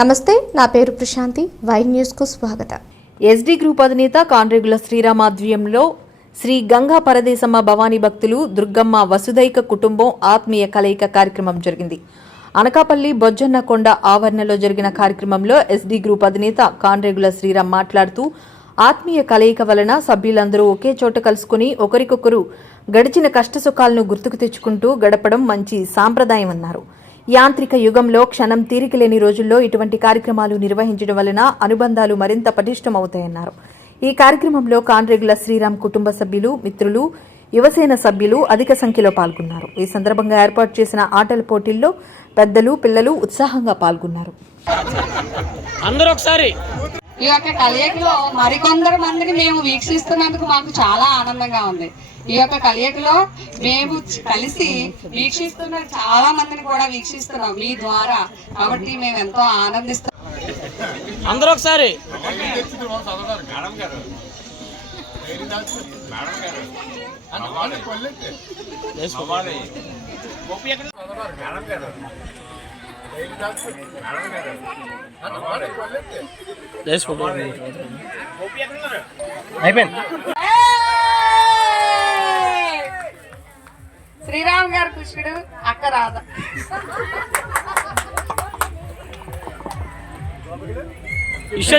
నమస్తే నా పేరు ప్రశాంతి. వై న్యూస్కు స్వాగతం. ఎస్డీ గ్రూప్ అధినేత కాన్రేగుల శ్రీరామాధ్వర్యంలో శ్రీ గంగా పరదేశమ్మ భవానీ భక్తులు దుర్గమ్మ వసుదైక కుటుంబం ఆత్మీయ కలయిక కార్యక్రమం జరిగింది. అనకాపల్లి బొజ్జన్నకొండ ఆవరణలో జరిగిన కార్యక్రమంలో ఎస్డీ గ్రూప్ అధినేత కాన్రేగుల శ్రీరామ్ మాట్లాడుతూ ఆత్మీయ కలయిక వలన సభ్యులందరూ ఒకే చోట కలుసుకుని ఒకరికొకరు గడిచిన కష్టసుఖాలను గుర్తుకు తెచ్చుకుంటూ గడపడం మంచి సాంప్రదాయం అన్నారు యాంత్రిక యుగంలో క్షణం తీరికలేని రోజుల్లో ఇటువంటి కార్యక్రమాలు నిర్వహించడం వలన అనుబంధాలు మరింత పటిష్టమవుతాయన్నారు. ఈ కార్యక్రమంలో కాన్రేగుల శ్రీరామ్ కుటుంబ సభ్యులు మిత్రులు యువసేన సభ్యులు అధిక సంఖ్యలో పాల్గొన్నారు. ఈ సందర్భంగా ఏర్పాటు చేసిన ఆటల పోటీల్లో పెద్దలు పిల్లలు ఉత్సాహంగా పాల్గొన్నారు. అందరూ ఒకసారి. ఈ యొక్క కలయికలో మరికొందరు మందిని మేము వీక్షిస్తున్నందుకు మాకు చాలా ఆనందంగా ఉంది. ఈ యొక్క కలయికలో మేము కలిసి వీక్షిస్తున్న చాలా మందిని కూడా వీక్షిస్తున్నాం మీ ద్వారా. కాబట్టి మేము ఎంతో ఆనందిస్తున్నాం. అందరూ ఒకసారి. అయిపోయింది శ్రీరామ్ గారు కృష్ణుడు అక్క రాధ. ఇష్యూ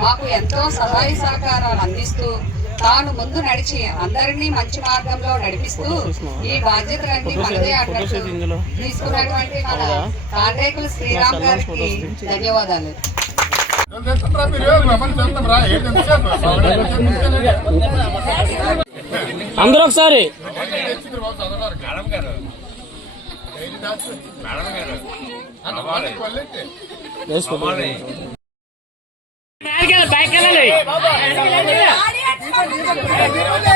మాకు ఎంతో సహాయ సహకారాలు అందిస్తూ తాను ముందు నడిచి అందరినీ మంచి మార్గంలో నడిపిస్తూ ఈ బాధ్యతలన్నీ మనదే అన్నట్టు తీసుకున్నటువంటి మన కాండ్రేకుల శ్రీరామ్ గారికి ధన్యవాదాలు. అందరూ ఒకసారి ఆడియన్స్ మీకు